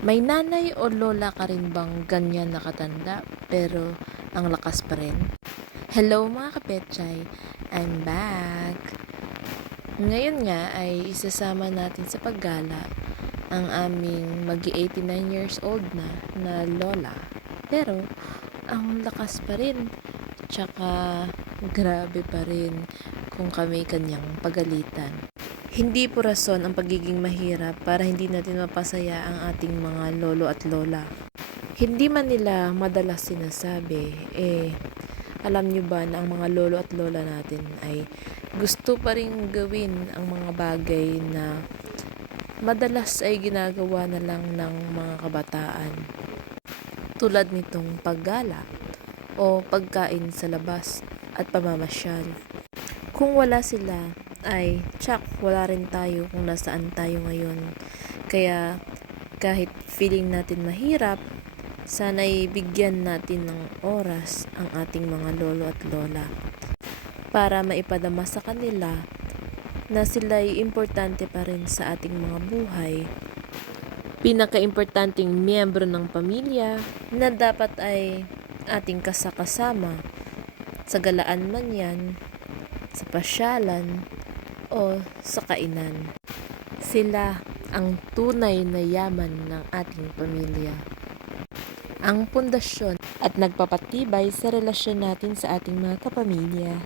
May nanay o lola ka rin bang ganyan nakatanda pero ang lakas pa rin? Hello mga kapetchay, I'm back! Ngayon nga ay isasama natin sa paggala ang aming mag-89 years old na lola. Pero ang lakas pa rin, tsaka grabe pa rin kung kami kanyang pagalitan. Hindi po rason ang pagiging mahirap para hindi natin mapasaya ang ating mga lolo at lola. Hindi man nila madalas sinasabi, alam nyo ba na ang mga lolo at lola natin ay gusto pa rin gawin ang mga bagay na madalas ay ginagawa na lang ng mga kabataan. Tulad nitong paggala o pagkain sa labas at pamamasyal. Kung wala sila, ay tsak wala rin tayo kung nasaan tayo ngayon. Kaya kahit feeling natin mahirap, sana'y bigyan natin ng oras ang ating mga lolo at lola para maipadama sa kanila na sila'y importante pa rin sa ating mga buhay. Pinaka-importanting miyembro ng pamilya na dapat ay ating kasakasama sa galaan man yan, sa pasyalan, o sa kainan. Sila ang tunay na yaman ng ating pamilya. Ang pundasyon at nagpapatibay sa relasyon natin sa ating mga kapamilya.